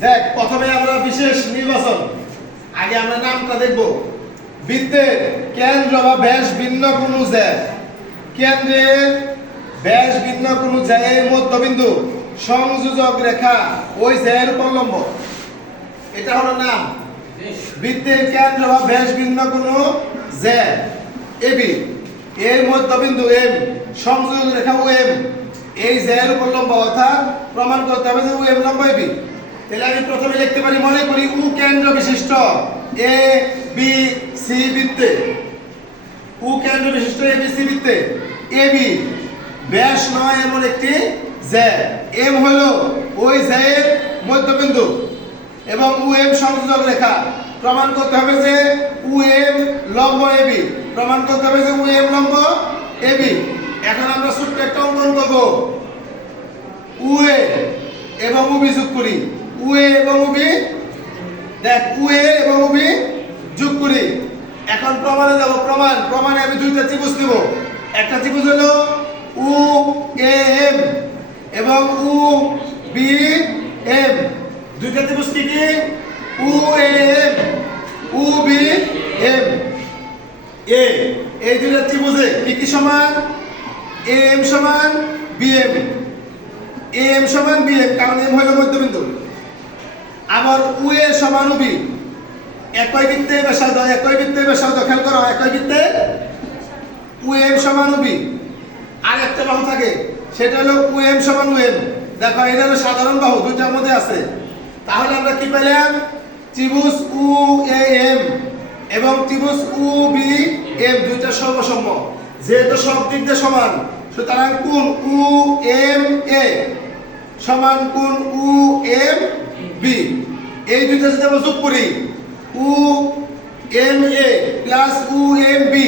দেখ প্রথমে আমরা বিশেষ নির্বাচন, আগে আমরা নামটা দেখব। বৃত্তের কেন্দ্র বা ব্যাস ভিন্ন কোন জ্যা, কেন্দ্রের ব্যাস ভিন্ন কোন জ্যায়ের মধ্যবিন্দু সংযোজক রেখা ওই জ্যায়ের উপর লম্ব। এটা হলো নাম। বৃত্তের কেন্দ্র বা ব্যাস ভিন্ন কোন জ্যা এবি এর মধ্যবিন্দু এম সংযোজক রেখা ও এম এই জ্যায়ের উপর লম্ব, অর্থাৎ প্রমাণ করতে হবে যে ও এম লম্ব এবি। তাহলে আমি প্রথমে লিখতে পারি, মনে করি উ কেন্দ্র বিশিষ্ট এ বি সি বৃত্তে, উ কেন্দ্র বিশিষ্ট এ বি সি বৃত্তে এবি ব্যাস নয় এমন একটি জ্যা, এম হলো ওই জ্যায়ের মধ্যবিন্দু এবং উ এম সংযোজক রেখা। প্রমাণ করতে হবে যে উ এম লম্ব এবি, প্রমাণ করতে হবে যে উ এম লম্ব এবি। এখন আমরা ছোট্ট একটা অঙ্কন করব, উ এ এবং উবি যোগ করি, উ এ এবং উবি, দেখ উ এ এবং উবি যোগ করি। এখন প্রমাণে যাব, প্রমাণে আমি দুইটা ত্রিভুজ নিব। একটা ত্রিভুজ হলো উ এ এম এবং উ বি এম। দুইটা ত্রিভুজ কি কি? উ এ এম উ বি এম। এ এই দুইটা ত্রিভুজে কি কি সমান? এ এম সমান বি এম, এ এম সমান বি এম, কারণ এম হলো মধ্যবিন্দু। আবার উ এ সমান উ বি, একই বৃত্তে ব্যাসার্ধ, একই বৃত্তে ব্যাসার্ধ, খেয়াল করো, একই বৃত্তে উ এম সমান উ বি। আর একটা বাহু থাকে, সেটা হলো উ এম সমান উ এম। দেখো এটা হলো সাধারণ বাহু, দুইটার মধ্যে আছে। তাহলে আমরা কি পেলাম? ত্রিভুজ উ এ এম এবং ত্রিভুজ উ বি এম দুইটা সর্বসম্য। যেহেতু সব দিক দিয়ে সমান, সুতরাং কোণ উ এম এ সমান কোণ উ এম বি। এই দুইটা যদি আমরা যোগ করি, উ M A plus uh M B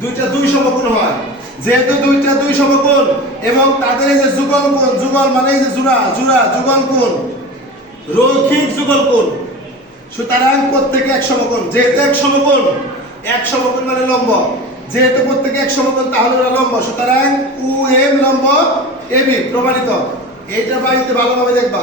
দুইটা দুই সমকোণ হয়। যেহেতু দুইটা দুই সমকোণ এবং তাদের এই যে যুগল কোণ, যুগল মানে এই যে জোড়া জোড়া যুগল কোণ, রৈখিক যুগল কোণ, সুতরাং প্রত্যেকে এক সমকোণ। যেহেতু এক সমকোণ, এক সমকোণ মানে লম্ব, যেহেতু প্রত্যেকে এক সমকোণ তাহলে ওরা লম্ব, সুতরাং উ এম লম্ব এবি প্রমাণিত। এইটা বাড়িতে ভালোভাবে দেখবা।